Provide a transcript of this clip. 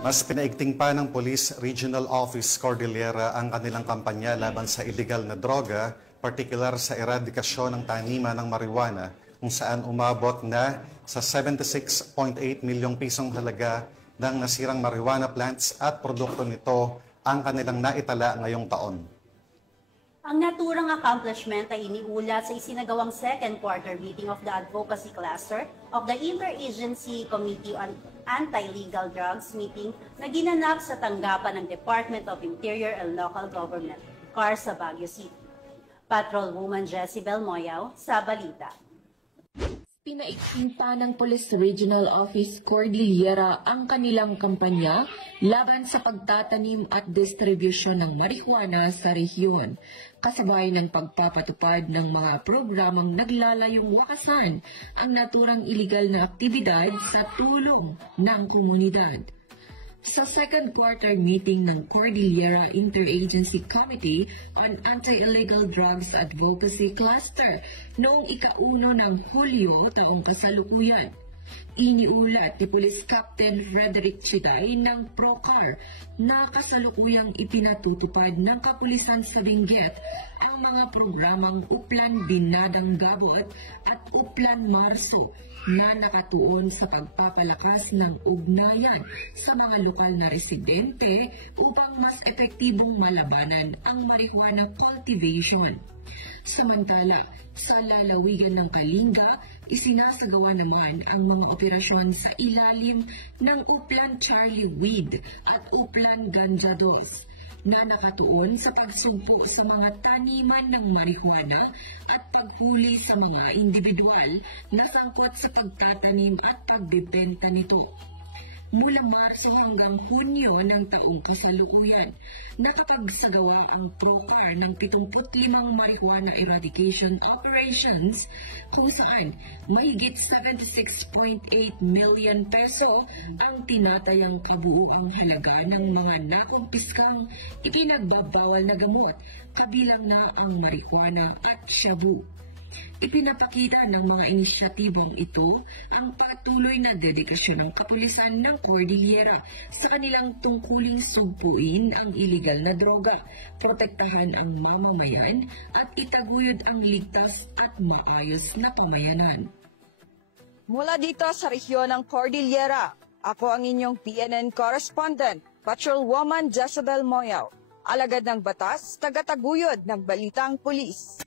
Mas pinaigting pa ng Police Regional Office Cordillera ang kanilang kampanya laban sa illegal na droga, partikular sa eradikasyon ng taniman ng marijuana, kung saan umabot na sa 76.8 milyong pisong halaga ng nasirang marijuana plants at produkto nito ang kanilang naitala ngayong taon. Ang naturang accomplishment ay iniulat sa isinagawang second quarter meeting of the Advocacy Cluster of the Interagency Committee on Anti-Legal Drugs meeting na ginanap sa tanggapan ng Department of Interior and Local Government, CAR sa Baguio City. Patrolwoman Jezebel Moyaw sa balita. Pinaigting pa ng Police Regional Office Cordillera ang kanilang kampanya laban sa pagtatanim at distribusyon ng marijuana sa rehiyon, kasabay ng pagpapatupad ng mga programang naglalayong wakasan ang naturang iligal na aktibidad sa tulong ng komunidad. Sa second quarter meeting ng Cordillera Interagency Committee on Anti-Illegal Drugs Advocacy Cluster noong ika-1 ng Hulyo taong kasalukuyan, iniulat ni Police Captain Frederick Chiday ng PROCAR na kasalukuyang ipinatutupad ng kapulisan sa Benguet ang mga programang Uplan Binadang Gabot at Uplan Marso na nakatuon sa pagpapalakas ng ugnayan sa mga lokal na residente upang mas epektibong malabanan ang marijuana cultivation. Samantala, sa lalawigan ng Kalinga, isinasagawa naman ang mga operasyon sa ilalim ng Uplan Charlie Weed at Uplan Ganja Dos na nakatuon sa pagsugpo sa mga taniman ng marijuana at paghuli sa mga individual na sangkot sa pagtatanim at pagbebenta nito. Mula Marso hanggang Hunyo ng taong kasalukuyan, nakapagsagawa ang PROCAR ng 75 marijuana eradication operations kung saan mahigit 76.8 million peso ang tinatayang kabuuang halaga ng mga nakumpiskang ipinagbabawal na gamot, kabilang na ang marijuana at shabu. Ipinapakita ng mga inisyatibang ito ang patuloy na dedikasyon ng kapulisan ng Cordillera sa kanilang tungkuling sugpuin ang iligal na droga, protektahan ang mamamayan at itaguyod ang ligtas at maayos na pamayanan. Mula dito sa rehiyon ng Cordillera, ako ang inyong PNN correspondent, Patrolwoman Jezebel Moyaw, alagad ng batas, tagataguyod ng balitang pulis.